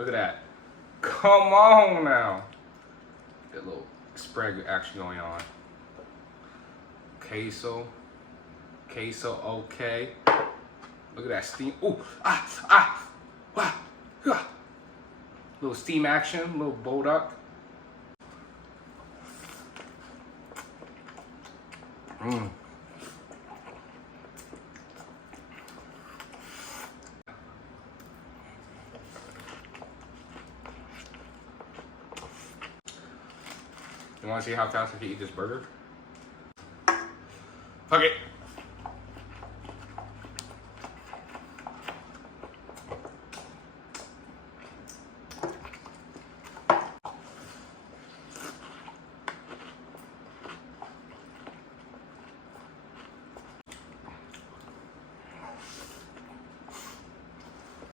Look at that. Come on now. That little spread action going on. Queso, okay. Look at that steam. Ooh, wow. Little steam action, little bold up. You want to see how fast I can eat this burger? Fuck it.